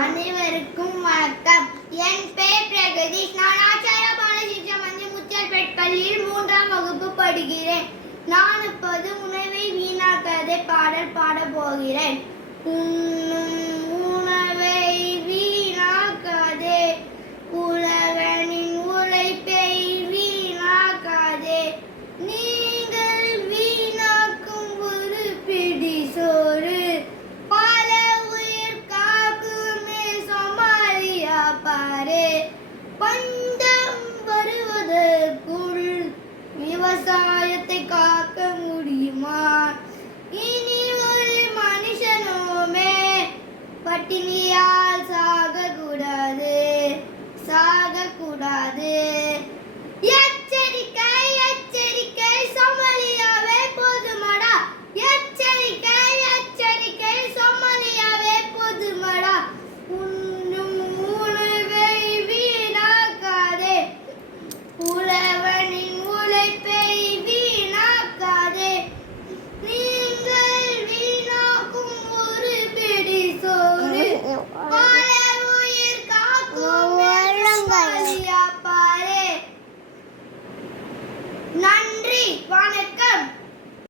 அனைவருக்கும் வணக்கம். என் பெயர் பிரகதீஷ். நான் ஆச்சாரிய பாலசிஷா மஞ்சள் முத்தியால்பேட் பள்ளியில் 3ஆம் வகுப்பு படிக்கிறேன். நான் இப்போது உணவை வீணாக்காதே பாடல் பாடப் போகிறேன். உணவை வீணாக்காதே, உழவனின் உழைப்பை வீணாக்காதே, நீங்கள் வீணாக்கும் ஒரு பிடி சோறு பல உயிர் காக்குமே சோமாலியா பாரு. பஞ்சம் வருவதற்குள் விவசாயத்தை காக்க முடியுமா? இனி ஒரு மனுஷனுமே பட்டினியால் சாகக்கூடாது. எச்சரிக்கை எச்சரிக்கை, சோமாலியாவே போதுமடா. எச்சரிக்கை எச்சரிக்கை, சோமாலியாவே போதுமடா. உண்ணும் உணவை வீணாக்காதே, உழவனின் உழைப்பை வீணாக்காதே, நீங்கள் வீணாக்கும் ஒரு பிடி சோறு பல உயிர் காக்கும் சோமாலியா பாரு.